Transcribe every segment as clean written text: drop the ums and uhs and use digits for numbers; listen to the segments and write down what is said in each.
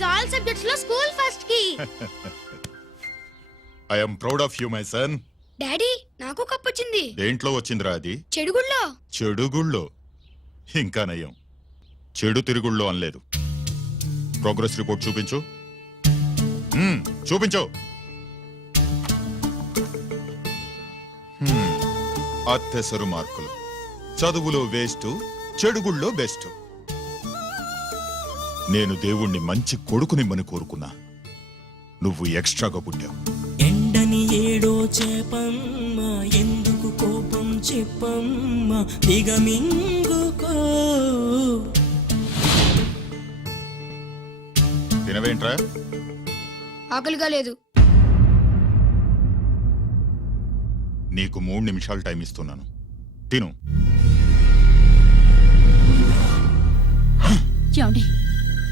ఇది all subjects లో school first కి. I am proud of you my son. Daddy నాకు కప్ వచ్చింది. దేంట్లో వచ్చిందిరా అది? చెడుగుళ్ళో. చెడుగుళ్ళో? ఇంకా నయం, చెడు తిరుగుళ్ళో అనలేదు. ప్రోగ్రెస్ రిపోర్ట్ చూపించు. చూపించు. అత్తెసరు మార్కులు, చదువులో వేస్ట్, చెడుగుళ్ళో బెస్ట్. నేను దేవుణ్ణి మంచి కొడుకునిమ్మని కోరుకున్నా, నువ్వు ఎక్స్ట్రాగా పుట్టావు. ఎండని ఏడో చేపమ్మ, ఎందుకు కోపం చెప్పమ్మ, దిగమింగుకో. తినవేంట్రా? ఆకలిగా లేదు. నీకు 3 నిమిషాలు టైం ఇస్తున్నాను, తిను.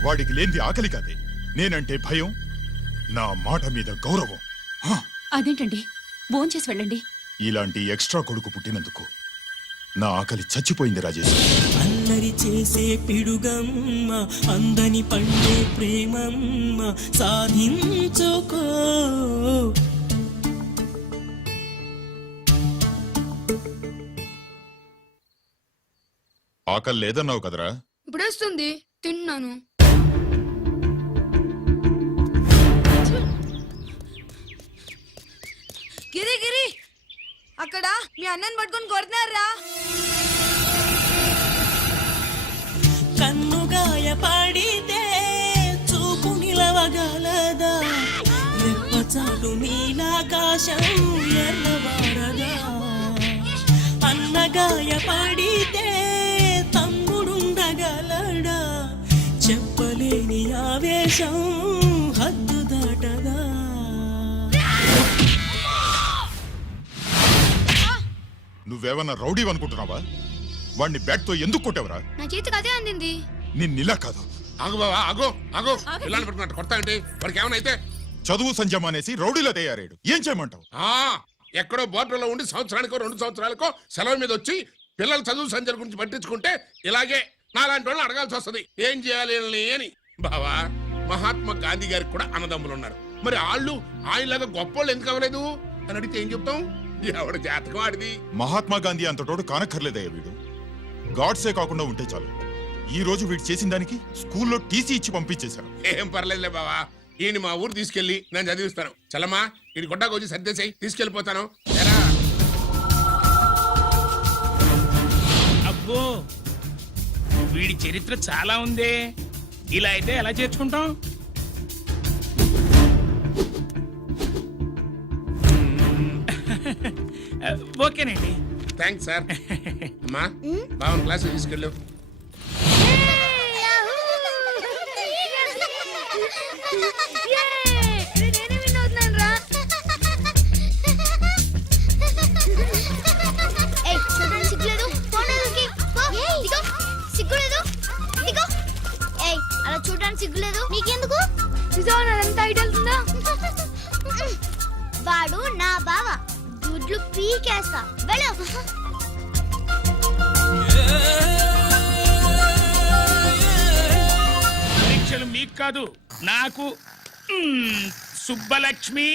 వాడికి లేనిది ఆకలి కాదే, నేనంటే భయం, నా మాట మీద గౌరవం. అదేంటండి, భోంచేసి వెళ్ళండి. ఇలాంటి ఎక్స్ట్రా కొడుకు పుట్టినందుకు నా ఆకలి చచ్చిపోయింది రాజేష్. అల్లరి చేసే పిడుగమ్మ, అందని పండే ప్రేమమ్మ, సాధించుకో. ఆకలి లేదన్నావు కదరా? ఇప్పుడేస్తుంది, తిన్నాను. గిరి గిరి, అక్కడ మీ అన్నని పట్టుకొని కొడుతున్నారా? కన్నుగాయ పడితే చూపు నిలవగలదా, రెప్పచాటు నీలాకాశం ఎర్రవారదా. అన్నగాయ పడితే తమ్ముడుండగలడా, చెప్పలేని ఆవేశం హద్దు దాటదా. నువ్వేమన్నా రౌడీ అనుకుంటున్నావా? వాడిని బ్యాట్ తో ఎందుకు కొట్టావరా? నా చేతికి అదే అందింది. నిన్నిలా కాదు. ఆగు బావా, ఆగు ఆగు. పిల్లలు పెట్టుకున్నట్టు కొడతా అంటే వాడికి ఏమైనా చదువు సంజం అనేసి రౌడీలో తయారాడు. ఏం చేయమంటావు? ఎక్కడో బోర్డులో ఉండి సంవత్సరానికో 2 సంవత్సరాలకో సెలవు మీద వచ్చి పిల్లలు చదువు సంజల గురించి పట్టించుకుంటే ఇలాగే నాలాంటి వాళ్ళని అడగాల్సి వస్తుంది. ఏం చేయాలి అని. బావా, మహాత్మా గాంధీ గారికి కూడా అన్నదమ్ములు ఉన్నారు. మరి వాళ్ళు ఆయనలాగా గొప్పోళ్ళు ఎందుకు అవ్వలేదు అని అడిగితే ఏం చెప్తాం? ఎవడు జాతకం ఆడిది. మహాత్మా గాంధీ అంతటోడు కానక్కర్లేదయ్యా వీడు. గాడ్సే కాకుండా ఉంటే చాలు. ఈ రోజు వీడు చేసిన దానికి స్కూల్లో టీసీ ఇచ్చి పంపించేశారు. ఏం పర్లేదులే బావా, ఈయన మా ఊరు తీసుకెళ్లి నేను చదివిస్తాను. చలమా, ఈయన గొడ్డాకు వచ్చి సర్దేశాయి, తీసుకెళ్లిపోతాను. అబ్బో, వీడి చరిత్ర చాలా ఉందే. ఇలా అయితే ఎలా చేర్చుకుంటాం? ఓకేనండి, థ్యాంక్స్ సార్. అమ్మా, బావన్ క్లాస్ తీసుకెళ్ళు. అలా చూడడానికి సిగ్గులేదు నీకెందుకు? నిజంతా ఐడియా. వాడు నా బావ, గుడ్లు పీకేస్తా. వెళ్ళు. పరీక్షలు మీకు కాదు, నాకు. సుబ్బలక్ష్మి,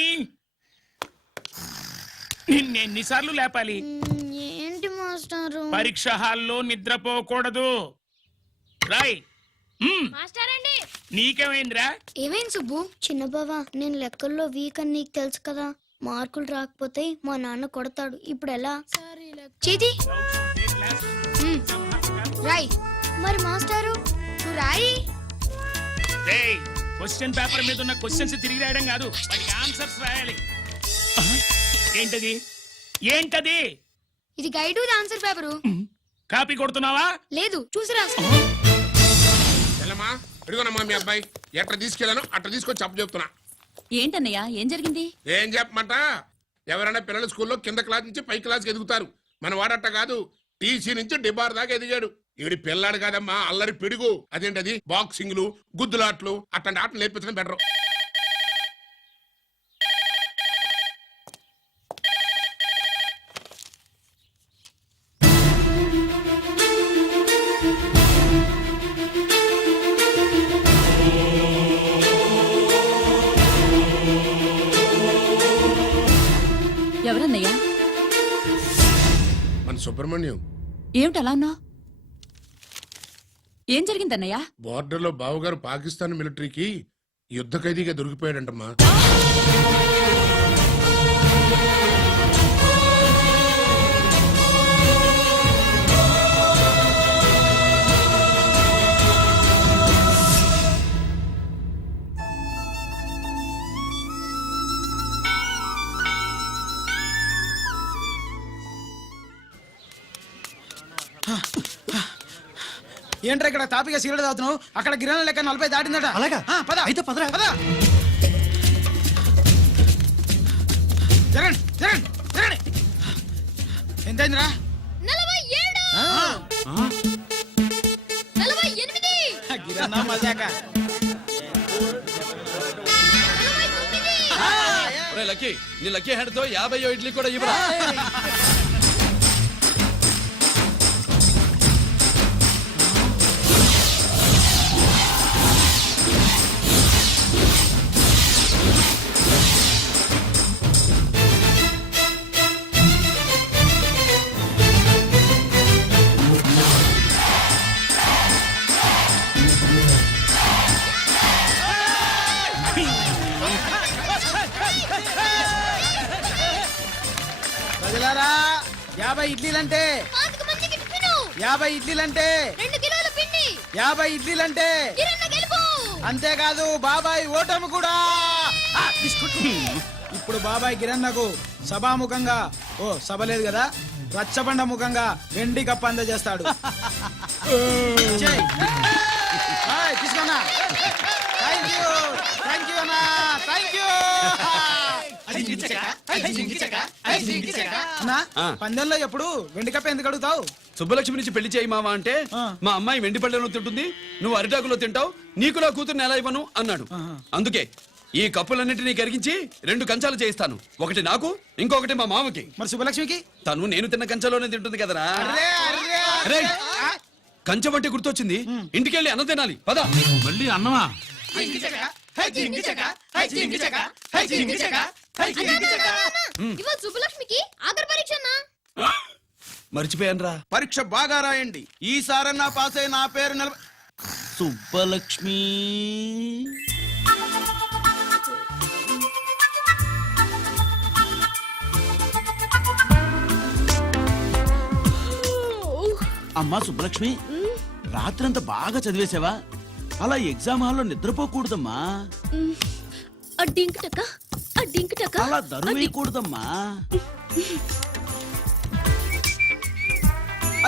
నిన్నెన్నిసార్లు లేపాలి? ఏంటి మాస్టారు? పరీక్ష హాల్లో నిద్రపోకూడదు. రాయ్. మాస్టర్ అండి, నీకేమైందిరా? ఏమైంది సుబ్బు? చిన్న బావా, నేను లెక్కల్లో వీక్ అని నీకు తెలుసు కదా. మార్కులు రాకపోతే మా నాన్న కొడతాడు. ఇప్పుడు ఎలా? చేతి రాయ్. మరి మాస్టారు నువ్వు రాయి. క్వశ్చన్ పేపర్ మీద ఉన్న క్వశ్చన్స్ తిరిగి రాయడం కాదు, వాటికి ఆన్సర్స్ రాయాలి. ఏంటది? ఏంటది? ఇది గైడ్ ఆన్సర్ పేపరు. కాపీ కొడుతున్నావా? లేదు, చూసి రాస్తా. ఇదిగోనమ్మా మీ అబ్బాయి, ఎట్లా తీసుకెళ్ళాను అట్లా తీసుకొచ్చి అప్పు చెప్తున్నా. ఏంటన్నయ్య, ఏం జరిగింది? ఏం చెప్పమంట, ఎవరైనా పిల్లల స్కూల్లో కింద క్లాస్ నుంచి పై క్లాస్కి ఎదుగుతారు. మన వాడట్ట కాదు, టీసీ నుంచి డిబార్ దాకా ఎదిగాడు. ఇవిడి పిల్లాడు కాదమ్మా, అల్లరి పిడుగు. అదేంటది, బాక్సింగ్లు, గుద్దులాట్లు, అట్లాంటి ఆటలు నేర్పించడం బెటర్. సుబ్రహ్మణ్యం ఏమిటి అలా ఉన్నావు? ఏం జరిగిందన్నయ్య? బోర్డర్లో బావగారు పాకిస్తాన్ మిలిటరీకి యుద్ధ ఖైదీగా దొరికిపోయాడంటమ్మా. ఏంట్రా ఇక్కడ తాపిగా సిగరెట్ తాగుతున్నావు? అక్కడ గిరాణ లెక్క 40 దాటిందట. అలాగా? పద అయితే పదరా. పద. జరగండి జరగండి జరగండి. ఎంతైందిరా? 47 గిరాణ మజాక. లక్కీ నీ లక్కీ హ్యాండ్ తో 50 ఇడ్లీ కూడా ఇవ్వరా. ప్రజలారా 50 ఇడ్లీలంటే 50 ఇడ్లీలంటే 2 కిలోల పిండి 50 ఇడ్లీలంటే కిరణ్ గెలుపు. అంతేకాదు బాబాయ్ ఓటమి కూడా. ఇప్పుడు బాబాయ్ కిరణ్కు సభాముఖంగా సభ లేదు కదా, రచ్చబండ ముఖంగా వెండి కప్ప అందజేస్తాడు. తీసుకున్నా. థ్యాంక్ యూ అన్నా, థ్యాంక్ యూ అన్నా. పందెంలో ఎప్పుడు వెండి కప్ప ఎందుకు అడుగుతావు? సుబ్బలక్ష్మి నుంచి పెళ్లి చేయి మావా అంటే మా అమ్మాయి వెండి పళ్ళెలో తింటుంది, నువ్వు అరిటాకులో తింటావు, నీకు నా కూతుర్ని ఎలా ఇవ్వను అన్నాడు. అందుకే ఈ కప్పులన్నింటినీ కరిగించి 2 కంచాలు చేయిస్తాను. ఒకటి నాకు, ఇంకొకటి మా మామకి. మరి శుభలక్ష్మికి? తను నేను తిన్న కంచంలోనే తింటుంది కదరా. అరే, కంచం అంటే గుర్తొచ్చింది, ఇంటికెళ్ళి అన్నం తినాలి. పద. మళ్ళీ అన్నమా? ఇవాళ సుబ్బలక్ష్మికి ఆఖరి పరీక్ష అన్నా. మర్చిపోయానురా. పరీక్ష బాగా రాయండి, ఈసారన్నా పాస్ అయి నా పేరు సుబ్బలక్ష్మి. అమ్మా సుబ్బలక్ష్మి, రాత్రంతా బాగా చదివేశావా? అలా ఎగ్జామ్ హాల్లో నిద్రపోకూడదమ్మా. అలా దరువు వేయకూడదమ్మా.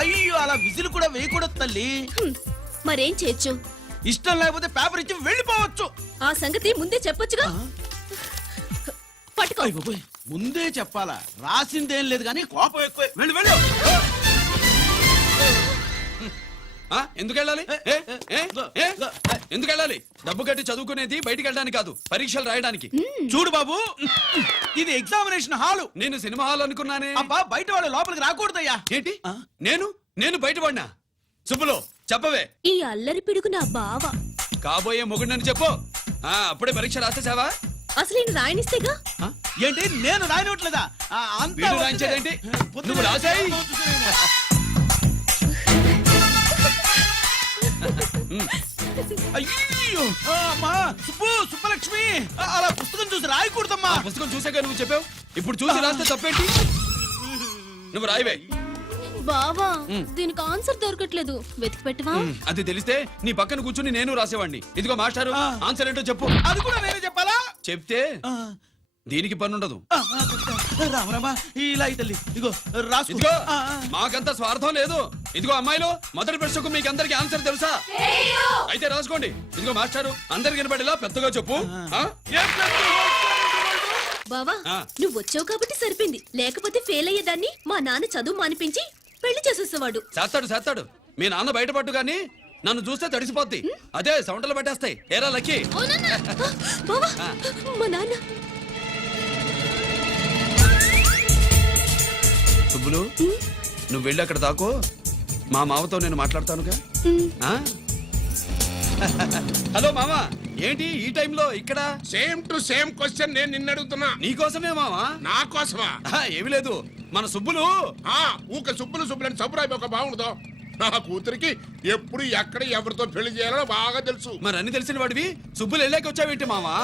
అయ్యో, అలా విజిల్ కూడా వేయకూడదు తల్లి. మరేం చేయొచ్చు? ఇష్టం లేకపోతే పేపర్ ఇచ్చి వెళ్ళిపోవచ్చు. ఆ సంగతి ముందే చెప్పొచ్చుగా. పట్టుకో. అయ్య బాబోయ్, ముందే చెప్పాలా? రాసిందేం లేదు కానీ కోపం ఎక్కువ. వెళ్ళు వెళ్ళు. ఎందుకు వెళ్ళాలి? ఎందుకు వెళ్ళాలి? డబ్బు కట్టి చదువుకునేది బయటికి వెళ్ళడానికి కాదు, పరీక్షలు రాయడానికి. చూడు బాబు, ఇది ఎగ్జామినేషన్ హాలు. నేను సినిమా హాల్ అనుకున్నానే. అబ్బా, బయట వాళ్ళు లోపలికి రాకూడదయ్యా. ఏంటి? నేను బయటపడినా? సుబ్బులు చెప్పవే. ఈ అల్లరి పిడుగు నా బావ. కాబోయే మొగుడినని చెప్పు. అప్పుడే పరీక్ష రాసేసావా? అసలు ఈయన రాయనిస్తేగా. ఏంటి, నేను రాయనట్లేదా? వీడు రాయించేదేంటి? నువ్వు రాసాయి. అయ్యో, అమ్మా సుబ్బలక్ష్మి, అలా పుస్తకం చూసి రాయకూడదమ్మా. పుస్తకం చూసాక నువ్వు చెప్పావు, ఇప్పుడు చూసి రాస్తే తప్పేంటి? నువ్వు రాయవే. బావా, దీనికి ఆన్సర్ దొరకట్లేదు, వెతికి పెట్టవా? అది తెలిస్తే నీ పక్కన కూర్చుని నేను రాసేవాడిని. ఇదిగో మాస్టారు, ఆన్సర్ ఏంటో చెప్పు. అది కూడా నేనే చెప్పాలా? చెప్తే దీనికి పనుండదు. రామరామా, ఇలా తల్లి, ఇదిగో రాసుకో. ఇదిగో, మాకంత స్వార్థం లేదు. ఇదిగో అమ్మాయిలు, మొదటి ప్రశ్నకు మీకు అందరికి ఆన్సర్ తెలుసా? అయితే రాసుకోండి. ఇదిగో మాస్టారు, అందరికి వినపడేలా పెద్దగా చెప్పు. బావా, నువ్వు వచ్చావు కాబట్టి సరిపోయింది, లేకపోతే ఫెయిల్ అయ్యేదాన్ని. మా నాన్న చదువు మానిపించి పెళ్లి చేసేసేవాడు. చేస్తాడు. మీ నాన్న బయటపడ్డు గాని నన్ను చూస్తే తడిసిపోద్ది. అదే సౌంటలు పట్టేస్తాయి. ఏరా లక్కీ. బావా, మా నాన్న. సుబ్బులు, నువ్వు వెళ్ళి అక్కడ దాకో, మా మామతో నేను మాట్లాడతానుగా. హలో మామా, ఏంటి ఈ టైంలో ఇక్కడ? సేమ్ టు సేమ్ క్వశ్చన్ నేను నిన్ను అడుగుతున్నా. నీకోసమే మామా. నా కోసమా? ఏమి లేదు, మన సుబ్బులు ఊక సుబ్బులని సబ్బురాయి ఒక బాగుండదు. నా కూతురికి ఎప్పుడు ఎక్కడ ఎవరితో పెళ్లి చేయాలో బాగా తెలుసు. మరి అన్ని తెలిసిన వాడివి సుబ్బులు వెళ్ళాక వచ్చావేంటి మావా?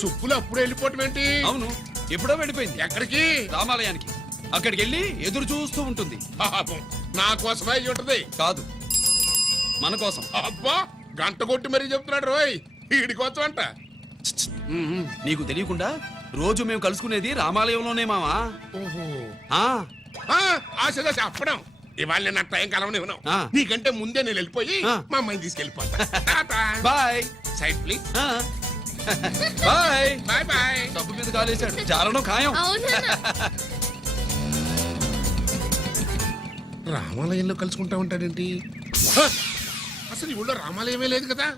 సుబ్బులు అప్పుడు వెళ్ళిపోవటం ఏంటి? అవును, ఎప్పుడో వెళ్ళిపోయింది. ఎక్కడికి? రామాలయానికి. అక్కడికి వెళ్ళి ఎదురు చూస్తూ ఉంటుంది. పాపం, నా కోసమే అయి ఉంటది. కాదు, మన కోసం. అబ్బా, గంట కొట్టి మరీ చెప్తున్నాడు రోయ్, వీడి కోసం అంట. నీకు తెలియకుండా రోజు మేము కలుసుకునేది రామాలయంలోనే మావా. ఓహో, ఆ, ఆశ అప్పడం. ఇవాళ నేను నా టైం కలవని ఉన్నావు. ఆ. నీకంటే ముందే నేను వెళ్ళిపోయి ఆ. మా అమ్మాయిని తీసుకెళ్ళిపోతా. బాయ్. Side please. ఆ. బాయ్. Bye bye. డబ్బు మీద కాలేశాడు. చాలడం ఖాయం. రామాలయంలో కలుసుకుంటా ఉంటాడేంటి? హ! అసలు ఈ ఊళ్ళో రామాలయమే లేదు కదా.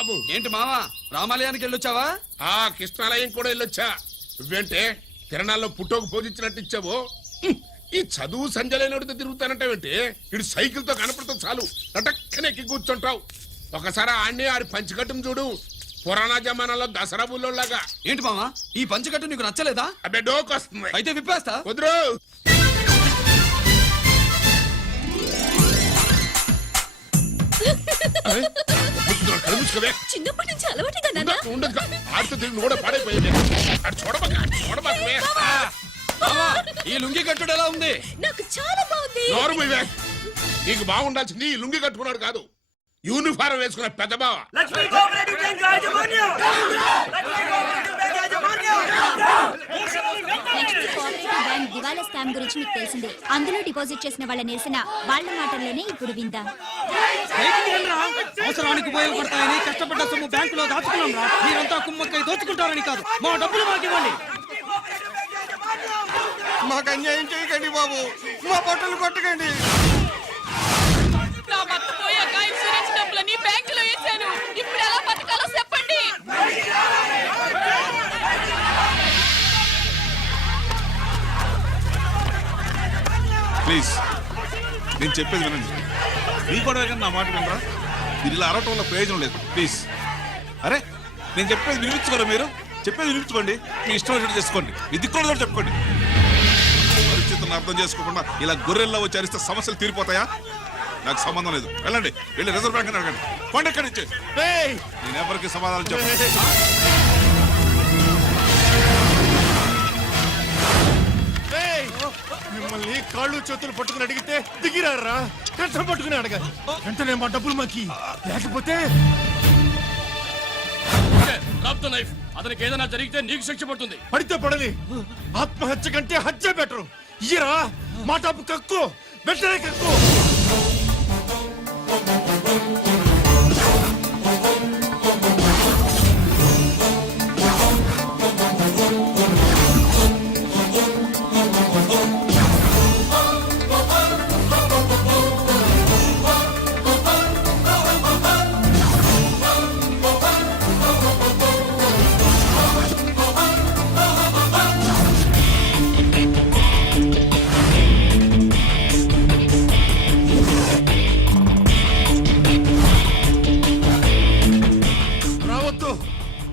అబ్బో, ఏంటి మావా, రామాలయానికి వెళ్ళొచ్చావా? ఆ కృష్ణాలయం కూడా వెళ్ళొచ్చా. నువ్వేంటే తిరణాల్లో పుట్టోకు పూజించినట్టు ఇచ్చావు. హ్మ్, ఈ చదువు సంజలైనడితో తిరుగుతానంటావేంటి? ఇటు సైకిల్ తో కనపడితే చాలు నటక్కనెక్కి కూర్చుంటావు. ఒకసారి ఆడిని ఆడి పంచికట్టును చూడు, పురాణ జమానాలో దసరా బుల్లోలాగా. ఏంటి మావా, ఈ పంచకట్టు నీకు నచ్చలేదా? అబ్బే డోకు వస్తుంది. అయితే విప్పేస్తా. కుదురు. చిన్నప్పటి నుంచి అలవాటుగా నాన్న. ఆడితో తిరిగి కూడా పాడైపోయింది. చూడబాకవే. మావా, ఈ లుంగి కట్టుడు ఎలా ఉంది? నాకు చాలా బాగుంది. నోరు మూయవే. నీకు బాగుండాల్సింది ఈ లుంగి కట్టుకున్నాడు కాదు, యూనిఫారం వేసుకున్న పెద్ద బావ. బ్యాంక్ దివాలా స్కామ్ గురించి మీకు తెలిసిందే. అందులో డిపాజిట్ చేసిన వాళ్ళ నిరసన వాళ్ళ మాటల్లోనే ఇప్పుడు విందాం. అవసరానికి ఉపయోగపడతాయని కష్టపడ్డ సొమ్ము బ్యాంకులో దాచుకున్నాం రా. మీరంతా కుమ్మక్కై దోచుకుంటారని కాదు, మా డబ్బులు మాకు ఇవ్వండి. మాకు అన్యాయం చేయకండి బాబు, మా బట్టలు కొట్టకండి. నా భర్త పోయాక ఇన్సూరెన్స్ డబ్బులని బ్యాంకులో వేశాను. ఇప్పుడు ఎలా బతకాలో చెప్పండి. ప్లీజ్, నేను చెప్పేది వినండి. మీ కూడా నా మాట వినరా? మీరు ఇలా అరవటం వల్ల ప్రయోజనం లేదు. ప్లీజ్, అరే నేను చెప్పేది వినిపించుకోరా? మీరు చెప్పేది వినిపించుకోండి. మీ ఇష్టం వచ్చినట్టు చేసుకోండి. మీ దిక్కులో చెప్పుకోండి. పరిస్థితులను అర్థం చేసుకోకుండా ఇలా గొర్రెల్లో వచ్చి అరిస్తే సమస్యలు తీరిపోతాయా? నాకు సంబంధం లేదు. వెళ్ళండి, వెళ్ళి రిజర్వ్ బ్యాంక్ అడగండి. కొండ ఎక్కడి నుంచి నేను ఎవరికి సమాధానం చెప్పను. మిమ్మల్ని కాళ్ళు చేతులు పట్టుకుని అడిగితే దిగిరారా? కష్టం పట్టుకుని అడగాలి. వెంటనే మా డబ్బులు మాకి, లేకపోతే అతనికి ఏదైనా జరిగితే నీకు శిక్ష పడుతుంది. పడితే పడని, ఆత్మహత్య కంటే హత్య బెటరు. ఇయ్యరా మా డబ్బు, కక్కు, వెంటనే కక్కు.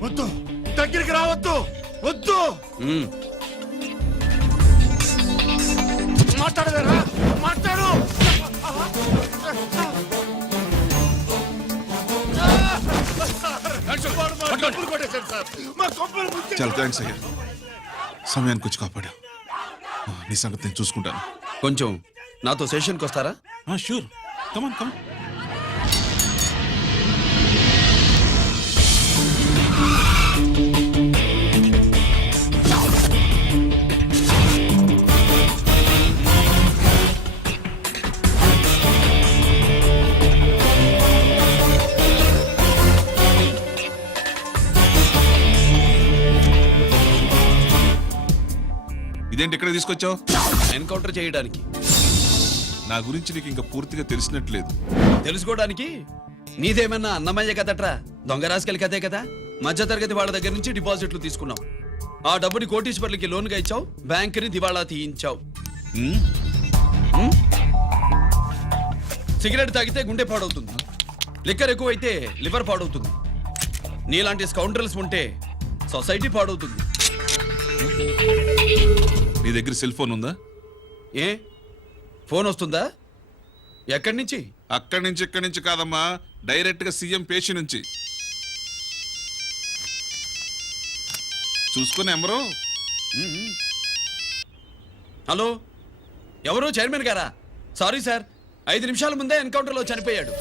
వద్దు, దగ్గరికి రావద్దు, వద్దు. మాట్లాడవేరా? మాట్లాడు. చాలా థ్యాంక్స్ అయ్యా, సమయానికి వచ్చి కాపాడా. నీ సంగతి నేను చూసుకుంటాను. కొంచెం నాతో సెషన్కి వస్తారా? షూర్, కమాన్ కమాన్. ఇదేంటి ఇక్కడ తీసుకొచ్చావు? ఎన్కౌంటర్ చేయడానికి. నా గురించి నీకు ఇంకా పూర్తిగా తెలిసినట్లేదు. తెలుసుకోవడానికి నీదేమన్నా అన్నమయ్య కదట్రా, దొంగ రాసుకెళ్ళి కదే కదా. మధ్య తరగతి వాళ్ళ దగ్గర నుంచి డిపాజిట్లు తీసుకున్నావు. ఆ డబ్బుని కోటీశ్వర్లకి లోన్గా ఇచ్చావు, బ్యాంకుని దివాళా తీయించావు. సిగరెట్ తాగితే గుండె పాడవుతుంది, లిక్కర్ ఎక్కువైతే లివర్ పాడవుతుంది, నీలాంటి స్కౌండ్రల్స్ ఉంటే సొసైటీ పాడవుతుంది. నీ దగ్గర సెల్ ఫోన్ ఉందా? ఏ ఫోన్ వస్తుందా? ఎక్కడి నుంచి? అక్కడి నుంచి ఇక్కడి నుంచి కాదమ్మా, డైరెక్ట్ గా సీఎం పేషి నుంచి. చూసుకుని ఎవరు? హలో, ఎవరు? చైర్మన్ గారా? సారీ సార్, 5 నిమిషాల ముందే ఎన్కౌంటర్లో చనిపోయాడు.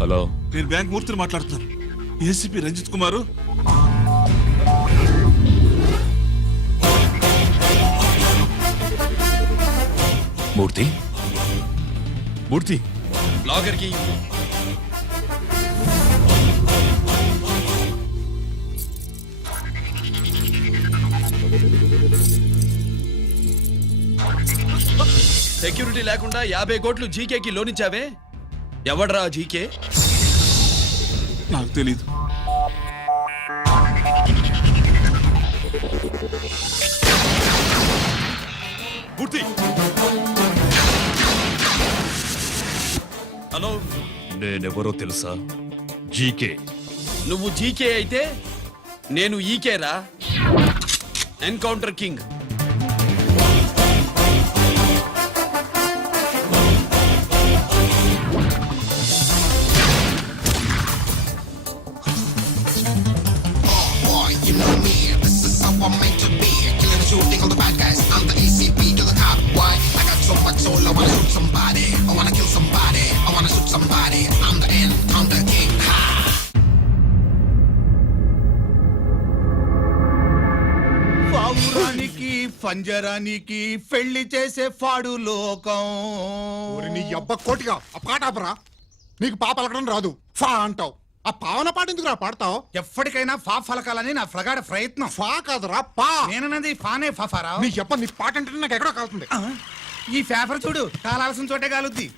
హలో, నేను బ్యాంక్ మూర్తిని మాట్లాడుతున్నాను. ఏసీపీ రంజిత్ కుమారు. మూర్తి, మూర్తి, లాగర్కి సెక్యూరిటీ లేకుండా 50 కోట్లు జీకేకి లోన్ ఇచ్చావే, ఎవడ్రా జీకే? నాకు తెలీదు. మూర్తి. హలో, నేనెవరో తెలుసా? జీకే. నువ్వు జీకే అయితే నేను ఈకేరా, ఎన్కౌంటర్ కింగ్. పావురానికి పంజరానికి పెళ్లి చేసే ఫాడు లోకం. నీ అబ్బ కోటిగా ఆ పాట ఆపరా. నీకు పాప పలకడం రాదు, ఫా అంటావు. ఆ పావన పాట ఎందుకు రా పాడతావు? ఎప్పటికైనా ఫా ఫలకాలని నా ప్రగాఢ ప్రయత్నం. ఫా కాదురా పా. నేనన్నది ఫానే ఫారా. నీ అబ్బ నీ పాట అంటే నాకు ఎక్కడో కాలుతుంది. ఈ పేపర్ చూడు, కాలాల్సిన చోటే కాలుద్ది.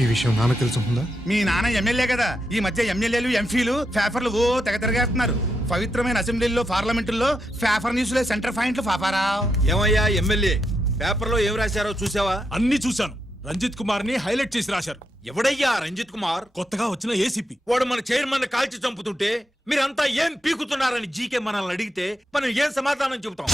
ఈ విషయం నాన్న తెలుసుకుందా? మీ నాన్న ఎమ్మెల్యే కదా, ఈ మధ్య ఎమ్మెల్యేలు ఎంపీలు పేపర్లు ఓ తెగ తిరగేస్తున్నారు. పవిత్రమైన అసెంబ్లీల్లో పార్లమెంటుల్లో పేపర్ న్యూస్లో సెంటర్ పాయింట్లు ఫాఫారా. ఏమయ్యా ఎమ్మెల్యే, పేపర్లో ఏం రాశారో చూసావా? అన్ని చూశాను. రంజిత్ కుమార్ ని హైలైట్ చేసి రాశారు. ఎవడయ్యా రంజిత్ కుమార్? కొత్తగా వచ్చిన ఏసీపీ. వాడు మన చైర్మన్ కాల్చి చంపుతుంటే మీరంతా ఏం పీకుతున్నారని జీకే మనల్ని అడిగితే మనం ఏం సమాధానం చెబుతాం?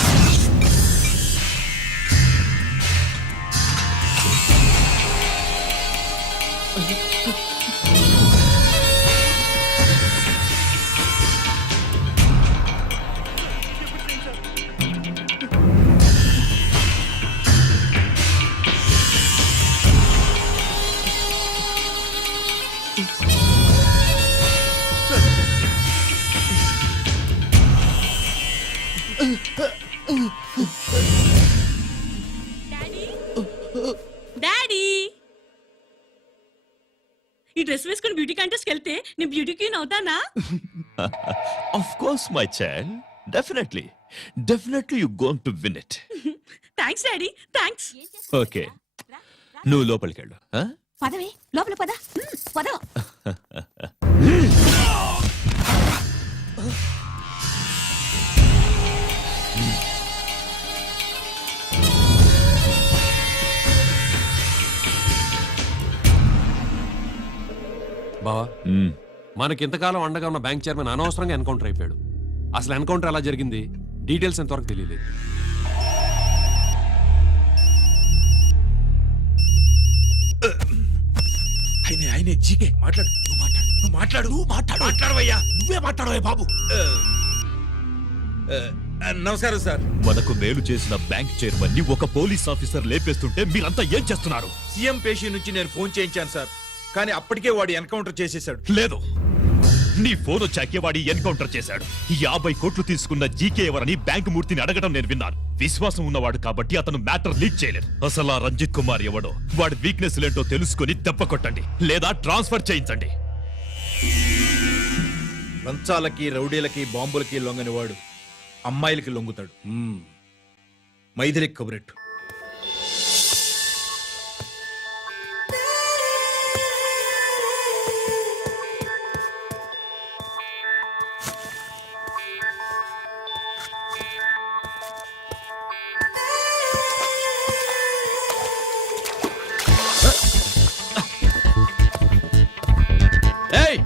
డాడీ, ఈ డ్రెస్ వేసుకుని బ్యూటీ కాంటెస్ట్ వెళ్తే నేను బ్యూటీ క్వీన్ అవుతానా? Of course, my child. Definitely. Definitely you're going to win it. Thanks daddy, thanks. Okay. నువ్వు లోపలికి వెళ్ళు. పదవే, లోపల పద. పద. బావా, మనకి ఇంతకాలం అండగా ఉన్న బ్యాంక్ చైర్మన్ అనవసరంగా ఎన్కౌంటర్ అయిపోయాడు. అసలు ఎన్కౌంటర్ ఎలా జరిగింది, డీటెయిల్స్ ఎంతవరకు తెలియలేదు. ఆయనే జీకే మాట్లాడు నువ్వు మాట్లాడవయ్యా నువ్వే మాట్లాడవయ్యా బాబు. నమస్కారం సార్. మనకు మేలు చేసిన బ్యాంక్ చైర్మన్ ని ఒక పోలీస్ ఆఫీసర్ లేపేస్తుంటే మీరంతా ఏం చేస్తున్నారు? సీఎం పేషి నుంచి నేను ఫోన్ చేయించాను సార్, కానీ అప్పటికే వాడు ఎన్కౌంటర్ చేసేసాడు. లేదు, నీ ఫోన్ వచ్చాకే వాడి ఎన్కౌంటర్ చేశాడు. 50 కోట్లు తీసుకున్న జీకే ఎవరని బ్యాంకు మూర్తిని అడగడం నేను విన్నాను. విశ్వాసం ఉన్నవాడు కాబట్టి అతను మ్యాటర్ లీక్ చేయలేదు. అసలు ఆ రంజిత్ కుమార్ ఎవడో, వాడి వీక్నెస్ ఏంటో తెలుసుకుని దెబ్బ కొట్టండి లేదా ట్రాన్స్ఫర్ చేయించండి. లంచాలకి రౌడీలకి బాంబులకి లొంగని వాడు అమ్మాయిలకి లొంగుతాడు. మైథిలి కబురెట్టు. ఏయ్,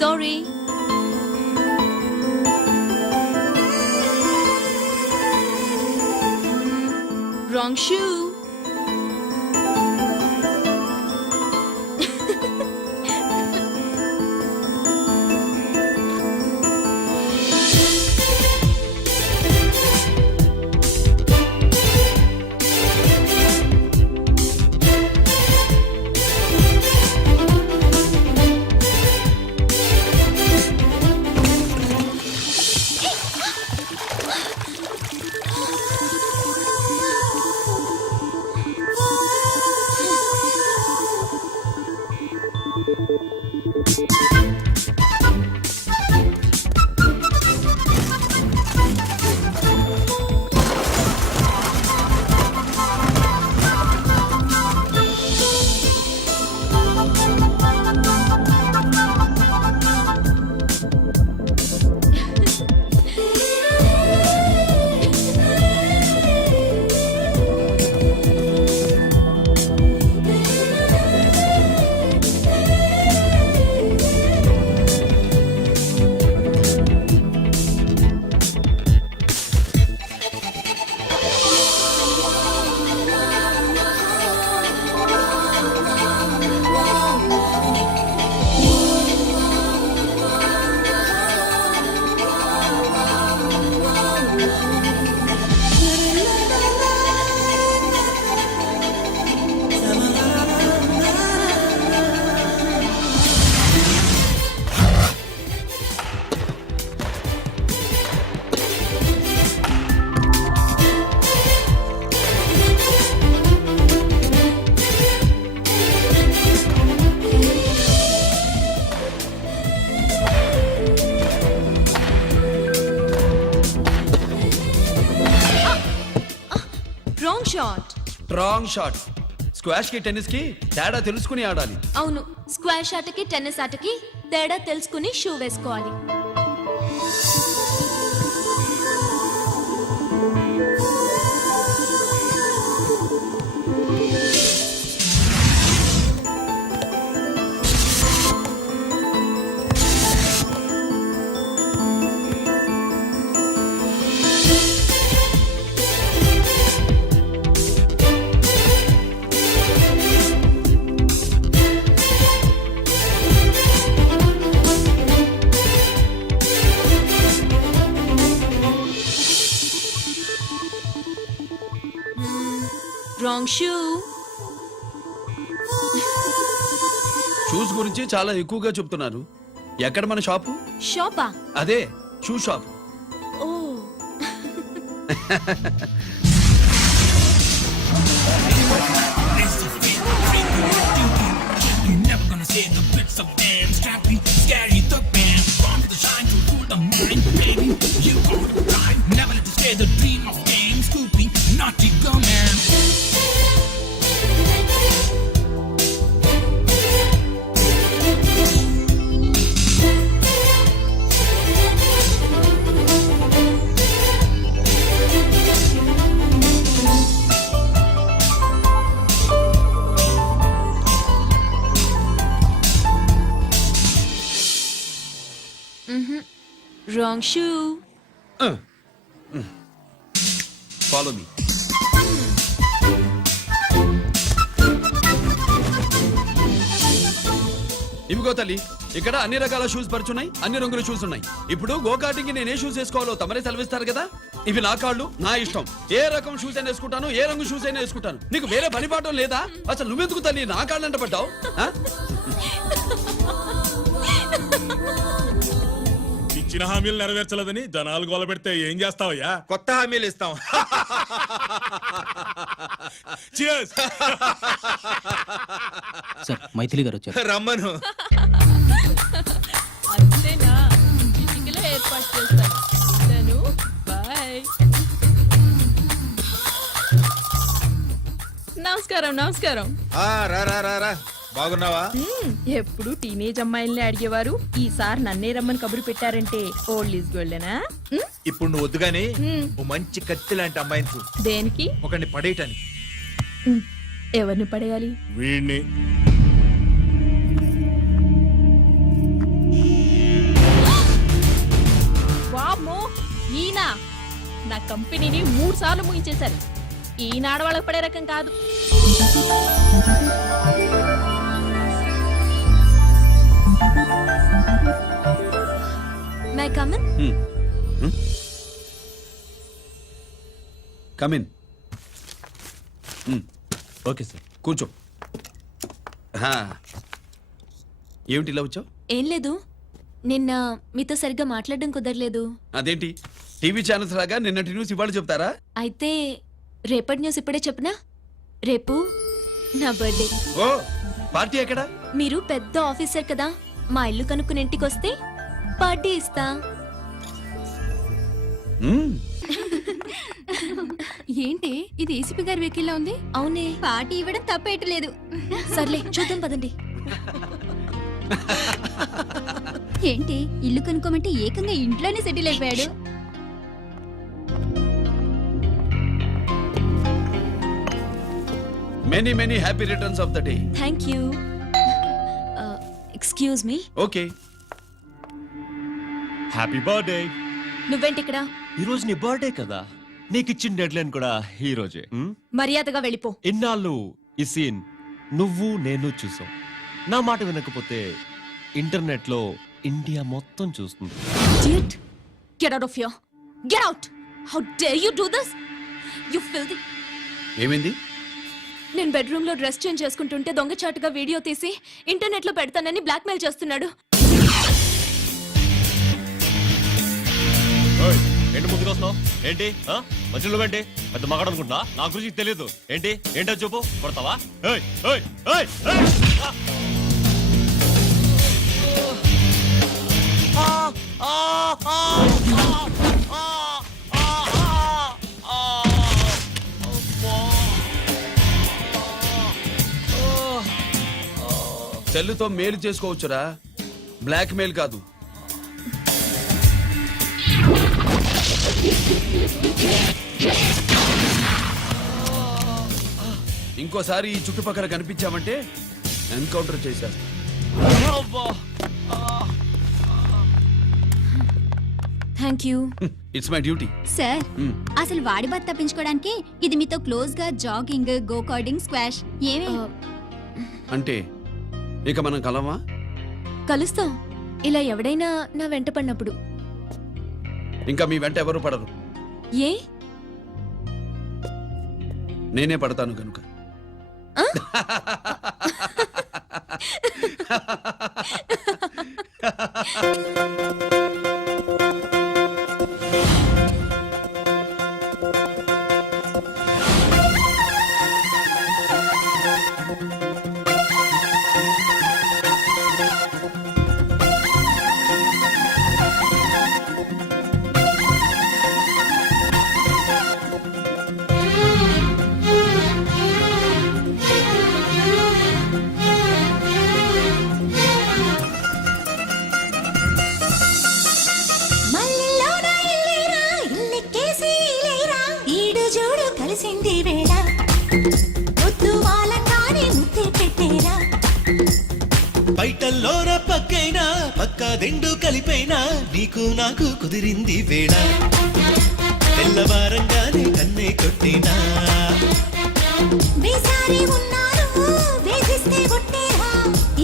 sorry. Wrong shoe. Wrong shot. Wrong shot. Squash కి టెన్నిస్ కి తేడా తెలుసుకుని ఆడాలి. అవును, స్క్వాష్ ఆటకి టెన్నిస్ ఆటకి తేడా తెలుసుకుని షూ వేసుకోవాలి. Wrong shoe. షూస్ గురించి చాలా ఎక్కువగా చెప్తున్నారు. ఎక్కడ మన షాపు? షాపా? అదే shoe shop. Oh. Wrong shoe. Follow me. ఇవిగో తల్లి, ఇక్కడ అన్ని రకాల షూస్ పరుచున్నాయి, అన్ని రంగుల షూస్ ఉన్నాయి. ఇప్పుడు గోకాటింగ్ నేను ఏ షూస్ వేసుకోవాలో తమరే సెలవిస్తారు కదా. ఇవి నా కాళ్ళు, నా ఇష్టం. ఏ రకం షూస్ అయినా వేసుకుంటాను, ఏ రంగు షూస్ అయినా వేసుకుంటాను. నీకు వేరే పని పాఠం లేదా? అసలు నువ్వెందుకు తల్లి నా కాళ్ళు అంట పడ్డావు? ఇచ్చిన హామీలు నెరవేర్చలేదని జనాలు గోల పెడితే ఏం చేస్తావయ్యా? కొత్త హామీలు ఇస్తాం. Cheers! సార్ మైథిలి గారు వచ్చారు. రమ్మను. అంతేనా? చిటికలో ఏర్పాటు చేస్తాను. బాయ్. నమస్కారం. నమస్కారం. రా రా రా రా. బాగున్నావా? ఎప్పుడు టీనేజ్ అమ్మాయిల్ని అడిగేవారు, ఈసారి నన్నే రమ్మని కబురు పెట్టారంటే ఓల్డ్ ఈజ్ గోల్డెనా? ఇప్పుడు నువ్వు వద్దు గానీ ఓ మంచి కత్తి లాంటి అమ్మాయిని చూడు. దేనికి? ఒకరిని పడేయటానికి. ఎవరిని పడేయాలి? వీడిని. వామ్మో, ఈయన నా కంపెనీని 3 సార్లు ముగించేశారు. ఈయన ఆడవాళ్ళకి పడే రకం కాదు. My come on. Come in. Okay sir. కూర్చో. ఏమిటి ఇలా వచ్చావు? ఏం లేదు, నిన్న మీతో సరిగ్గా మాట్లాడడం కుదరలేదు. అదేంటి టీవీ ఛానల్స్ లాగా నిన్నటి న్యూస్ ఇవాళ చెప్తారా? అయితే రేపటి న్యూస్ ఇప్పుడే చెప్పనా? రేపు నా బర్త్డే. ఓ, పార్టీ ఎక్కడ? మీరు పెద్ద ఆఫీసర్ కదా, మా ఇల్లు కనుక్కుని ఇంటికి వస్తే పార్టీ ఇస్తా. ఏంటి ఇది ఏసీపీ గారి వెహికల్లా ఉంది? అవునే, పార్టీ ఇవ్వడం తప్పేయట్లేదు. సర్లే చూద్దాం పదండి. ఏంటి ఇల్లు కనుక్కోమంటే ఏకంగా ఇంట్లోనే సెటిల్ అయిపోయాడు. Many many happy returns of the day. Thank you. Excuse me. Okay. Happy birthday. నువ్వేంటి ఇక్కడ? ఈ రోజు నీ బర్త్డే కదా, నీకు ఇచ్చిన డెడ్ లైన్ కూడా ఈ రోజే. మర్యాదగా వెళ్ళిపో. ఇన్నాళ్ళు ఈ సీన్ నువ్వు నేను చూసాం. నా మాట వినకపోతే ఇంటర్నెట్ లో ఇండియా మొత్తం చూస్తుంది. Idiot! Get out of here. Get out! How dare you do this? You filthy. ఏమైంది? నేను బెడ్రూమ్ లో డ్రెస్ చేంజ్ చేసుకుంటుంటే దొంగచాటుగా వీడియో తీసి ఇంటర్నెట్ లో పెడతానని బ్లాక్మెయిల్ చేస్తున్నాడు. ఏంటి ముందుకు వస్తున్నావు? ఏంటి మధ్యలో ఏంటి? పెద్ద మగాడు అనుకుంటా, నా గురించి తెలియదు. ఏంటి ఏంటో చెప్పు, కొడతావా? ఏయ్, ఏయ్, ఏయ్, ఏయ్! సెల్లుతో మేలు చేసుకోవచ్చురా, బ్లాక్ మెయిల్ కాదు. ఇంకోసారి ఈ చుట్టుపక్కల కనిపించామంటే ఎన్కౌంటర్ చేశారు. Thank you. It's my duty. Sir, అసలు వాడి బాధ తప్పించుకోవడానికి ఇది మీతో క్లోజ్ గా జాగింగ్, గో కార్డింగ్, స్క్వాష్ ఏమే అంటే ఇక మనం కలవా? కలుస్తాం, ఇలా ఎవడైనా నా వెంట పడినప్పుడు. ఇంకా మీ వెంట ఎవరు పడరు. ఏ? నేనే పడతాను కనుక. బయటల్లోన పక్కైనా పక్క రెండు కలిపైనా నీకు నాకు కుదిరింది వేళ తెల్లవారంగానే కన్నే కొట్టేనా వేసారి ఉన్నారు వేధిస్తే కొట్టేరా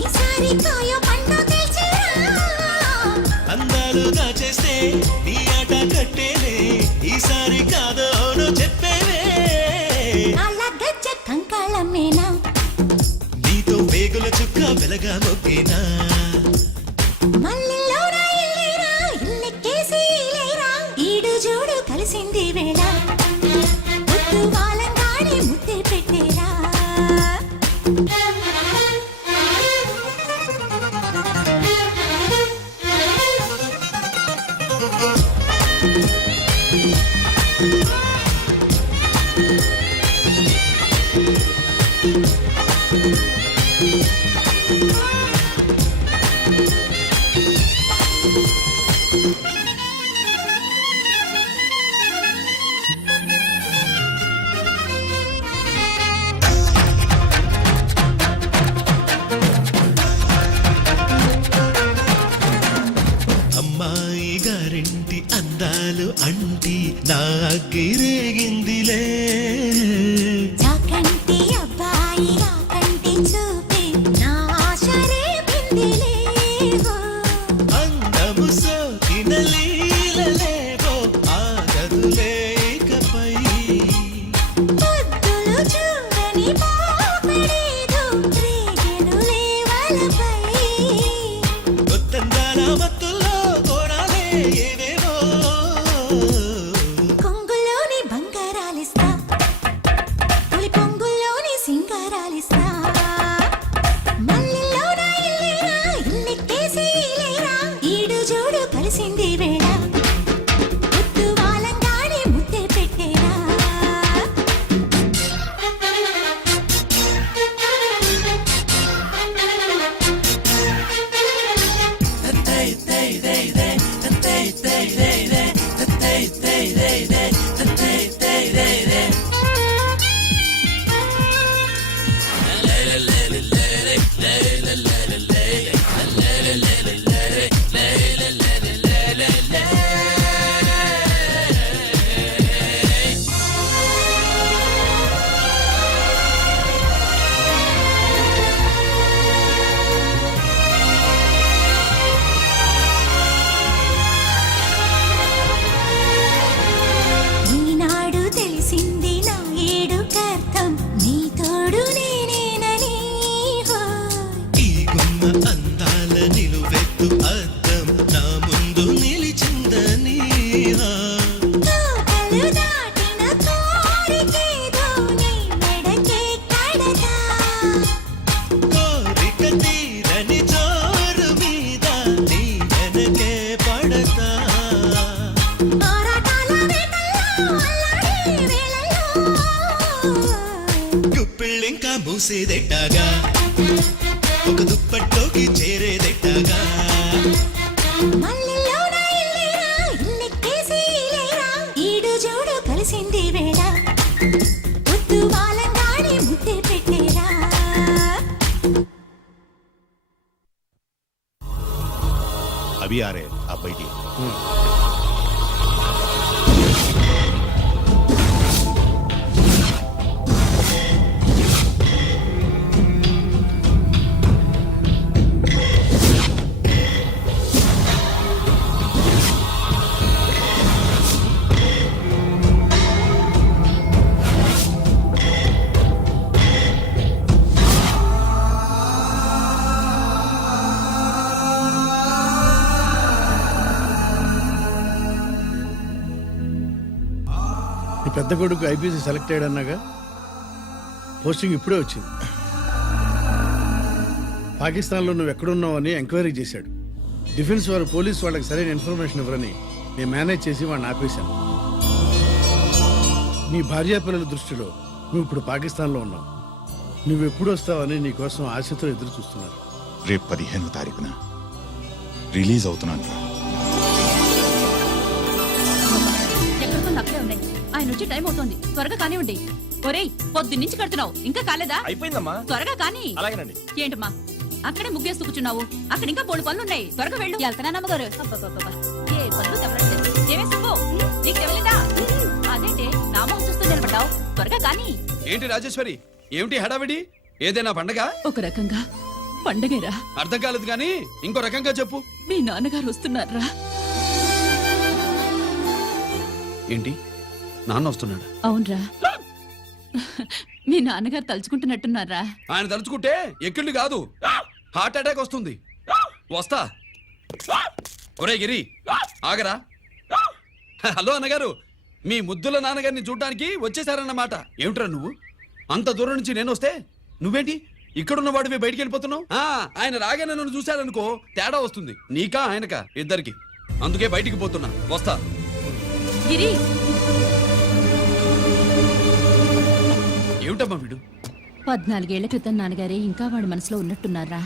ఈసారి కాయో పండు తెల్చేరా అందాలు దాచేస్తే నీ ఆట కట్టేలే ఈసారి కాదో అవును చెప్పేవే అలా గజ్జ కంకాళమేనా నీతో వేగుల చుక్క వెలగా మొగ్గేనా మల్లెలోరా ఇల్లేరా ఇల్లెక్కేసి ఇలేరా ఈడు జోడు కలిసింది వేళ ముద్దు వాలంగాడి ముద్దే పెట్టేరా అమ్మాయి గారింటి అందాలు అంటి నా గిరేగిందిలే చాకంటి అబ్బాయి రాకంటి చూపి నా ఆశ రేపిందిలే అందము సోకిన లీలలేవో ఆగదులే ఇకపై పొద్దులు చూడని పాపడేదో రేగెనులే వలపై కొత్తందాల మత్తుల్లో కోరాలే ఏవేవో కొంగులోని బంగారాలిస్తా తొలి పొంగుల్లోని సింగారాలిస్తా మల్లెలోన ఇల్లేరా ఇల్లెక్కేసి ఇలేరా ఈడు జోడు కలిసింది వేళ ముద్దు వాలంగాడి ముద్దే పెట్టేరా ఈనాడు తెలిసింది నా ఏడు కర్థం నీ తోడు నేనేనని ఈ గుమ్మ అందాల నిలువెత్తు అద్దం నా ముందు నిలిచిందని తోటలు దాటిన కోరికేదో నీ మెడకే కడతా కోరిక తీరని జోరు మీద నీ వెనకే పడతా ఆరాటాల వేటల్లో అల్లాడే వేళల్లో గుప్పిళ్ళింకా మూసేదెట్టాగా ఒక దుప్పట్లోకి చేరేదెట్టాగా మల్లెలోన ఇల్లేరా ఇల్లెక్కేసి ఇలేరా ఈడు జోడు కలిసింది వేళ ముద్దు వాలంగాడి ముద్దే పెట్టేరా अभी आ रहे हैं, आप बैठिए। నీ పెద్ద కొడుకు ఐపీసీ సెలెక్ట్ అయ్యాడన్నాగా పోస్టింగ్ ఇప్పుడే వచ్చింది. పాకిస్తాన్లో నువ్వు ఎక్కడున్నావు అని ఎంక్వైరీ చేశాడు. డిఫెన్స్ వారు పోలీస్ వాళ్ళకి సరైన ఇన్ఫర్మేషన్ ఇవ్వరని నేను మేనేజ్ చేసి వాడిని ఆపేశాను. నీ భార్యా పిల్లల దృష్టిలో నువ్వు ఇప్పుడు పాకిస్తాన్లో ఉన్నావు. నువ్వు ఎప్పుడు వస్తావని నీ కోసం ఆశతో ఎదురు చూస్తున్నారు. రేపు 15వ తారీఖున రిలీజ్ అవుతున్నాను రా. ఎక్కడికో అక్కడే ఉన్నాయి. ఆయన వచ్చి టైం అవుతోంది, త్వరగా కానివ్వండి. ఒరేయ్, పొద్దున్నుంచి కడుతున్నావు, ఇంకా కాలేదా? అయిపోయిందమ్మా. త్వరగా కానీ. అలాగేనండి. ఏంటమ్మా అక్కడే ముగ్గేస్తూ కూర్చున్నావు? అక్కడ ఇంకా బోడు పనులు ఉన్నాయి, త్వరగా వెళ్ళు. వెళ్తానా అమ్మగారు? అబ్బబ్బబ్బబ్బా. ఏ పనులు తెవలట్లేదు. ఏమే సుబ్బు, నీకు తెవలేదా? అదేంటి నా మొహం చూస్తూ నిలబడ్డావు? త్వరగా కానీ. ఏంటి రాజేశ్వరి, ఏమిటి హడావిడి? ఏదైనా పండగ? ఒక రకంగా పండగేరా. అర్థం కాలేదు కానీ ఇంకో రకంగా చెప్పు. మీ నాన్నగారు వస్తున్నారా? ఏంటి, నాన్న వస్తున్నాడు? అవునరా. మీ నాన్నగారు తలుచుకుంటున్నట్టున్నారా? ఆయన తలుచుకుంటే ఎక్కిళ్ళు కాదు, హార్ట్ అటాక్ వస్తుంది. వస్తా. ఒరే గిరి, ఆగరా. హలో అన్నగారు, మీ ముద్దుల నాన్నగారిని చూడడానికి వచ్చేసారన్నమాట. ఏమిట్రా నువ్వు? అంత దూరం నుంచి నేను వస్తే నువ్వేంటి ఇక్కడున్న వాడివి బయటికి వెళ్ళిపోతున్నావు? ఆయన రాగానే నన్ను చూశాడనుకో తేడా వస్తుంది, నీకా ఆయనకా ఇద్దరికి. అందుకే బయటికి పోతున్నా, వస్తా. గిరి, ఏమిటమ్మా వీడు? 14 ఏళ్ల క్రితం నాన్నగారే ఇంకా వాడి మనసులో ఉన్నట్టున్నారా?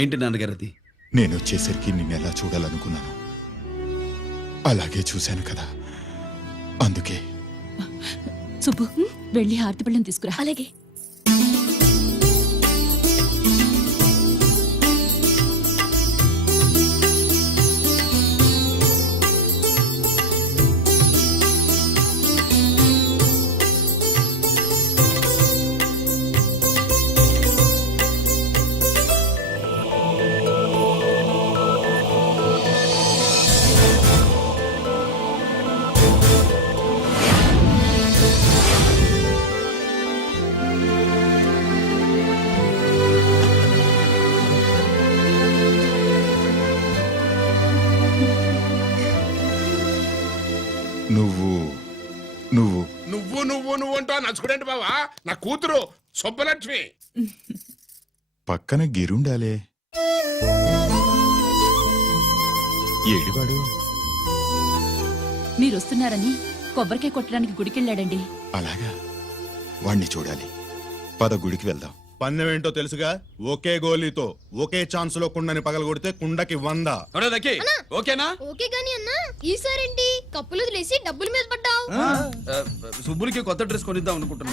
ఏంటి నాన్నగారు అది? నేను వచ్చేసరికి నిన్ను ఎలా చూడాలనుకున్నాను అలాగే చూశాను కదా, అందుకే. సుబ్బు, వెళ్ళి హారతి పళ్ళని తీసుకురా. అలాగే. నువ్వు నువ్వు నువ్వు నువ్వు నువ్వు అంటూ నచ్చుకునేంటి బావా? నా కూతురు సుబ్బలక్ష్మి. పక్కన గిరుండాలే. ఏడివాడు? మీరు వస్తున్నారని కొబ్బరికాయ కొట్టడానికి గుడికెళ్ళాడండి. అలాగా, వాణ్ణి చూడాలి. పద గుడికి వెళ్దాం. పందెం ఏంటో తెలుసుగా, ఒకే గోలీతో ఒకే ఛాన్స్ లో కుండని పగలగొడితే కుండకి 100. ఓకేనా? ఓకే గాని అన్నా, ఈసారేంటి కప్పులు వదిలేసి డబ్బుల మీద పడ్డావు? సుబ్బులకి కొత్త డ్రెస్ కొనిద్దాం అనుకుంటున్నా.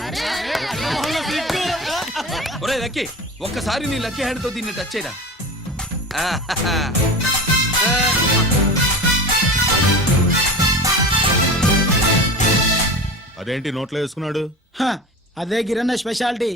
ఒరే లక్కీ, ఒక్కసారి నీ లక్కీ హ్యాండ్ తో దీన్ని టచ్ చేయరా. అదేంటి నోట్లో వేసుకున్నాడు? అదే గిరన్న స్పెషాలిటీ.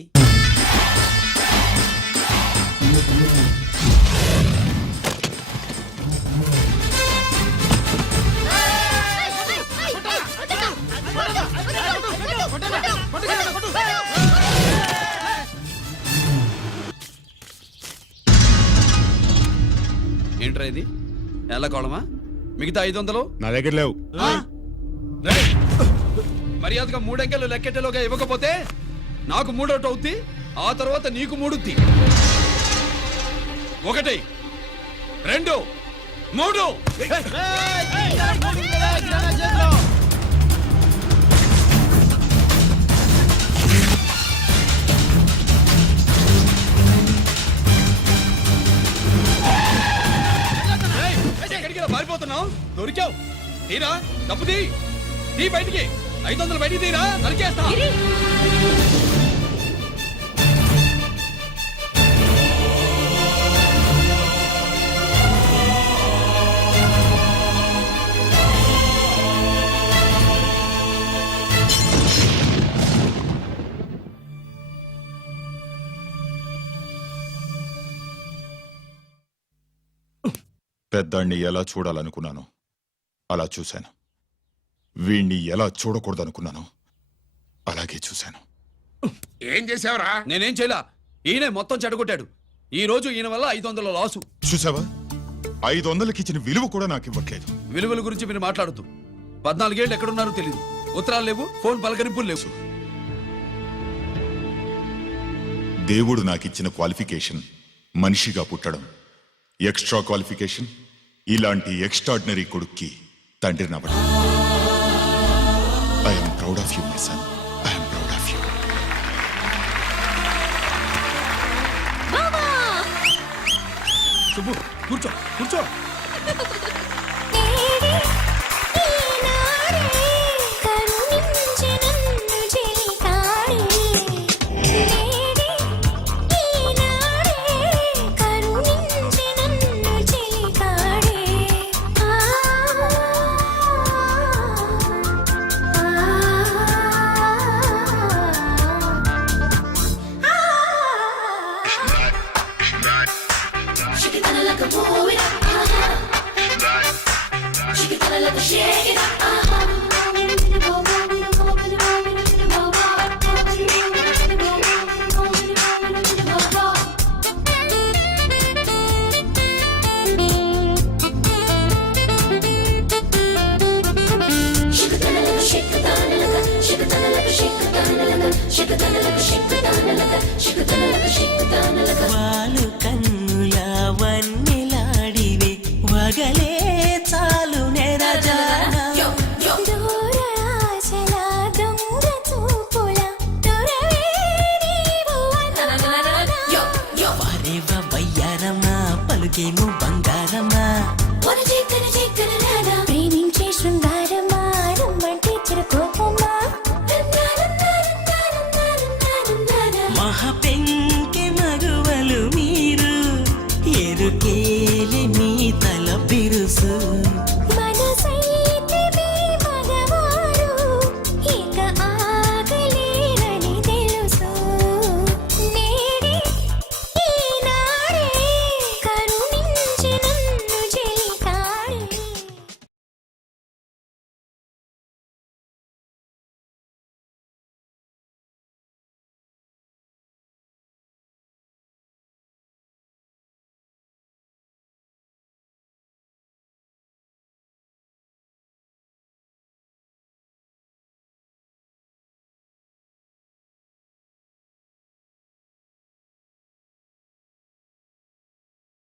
ఏంట్రా ఇది? ఎలా కోళమా? మిగతా 500 నా దగ్గర లేవు. మర్యాదగా 3 అంకెలు లెక్కెట్టలోగా ఇవ్వకపోతే నాకు 3 అవుద్ది, ఆ తర్వాత నీకు 3. 1 2 3. ఎక్కడికి పారిపోతున్నావు? దొరికావు. తీరా డబ్బు తీ బయటికి. 500 బయటికి తీరా, నరికేస్తా. పెద్దాన్ని ఎలా చూడాలనుకున్నాను అలా చూశాను, వీణ్ణి ఎలా చూడకూడదనుకున్నాను అలాగే చూశాను. ఏం చేసావురా? నేనేం చేయలా, ఈయనే మొత్తం చెడగొట్టాడు. ఈ రోజు ఈయన వల్ల 500 లాసు. చూసావా, 500కి ఇచ్చిన విలువ కూడా నాకు ఇవ్వట్లేదు. విలువల గురించి మీరు మాట్లాడుతూ 14 ఏళ్ళు ఎక్కడున్నారో తెలియదు. ఉత్తరాలు లేవు, ఫోన్ పలకరింపులు లేవు. దేవుడు నాకిచ్చిన క్వాలిఫికేషన్ మనిషిగా పుట్టడం. ఎక్స్ట్రా క్వాలిఫికేషన్ ఇలాంటి ఎక్స్ట్రాడినరీ కొడుక్కి తండ్రిని అవ్వడం. I'm proud of you my son. I'm proud of you. Subbu కూర్చో కూర్చో. వాలు కన్నుల వన్నెలాడివే వగలే చాలు వయ్యారమ్మా పలుకేమో బంగారమ్మా ప్రేమించే శృంగారమా రమ్మంటే చిరుకోపమా మహా పెంకె మగువలు మీరు ఎరుకేలి మీ తల బిరుసు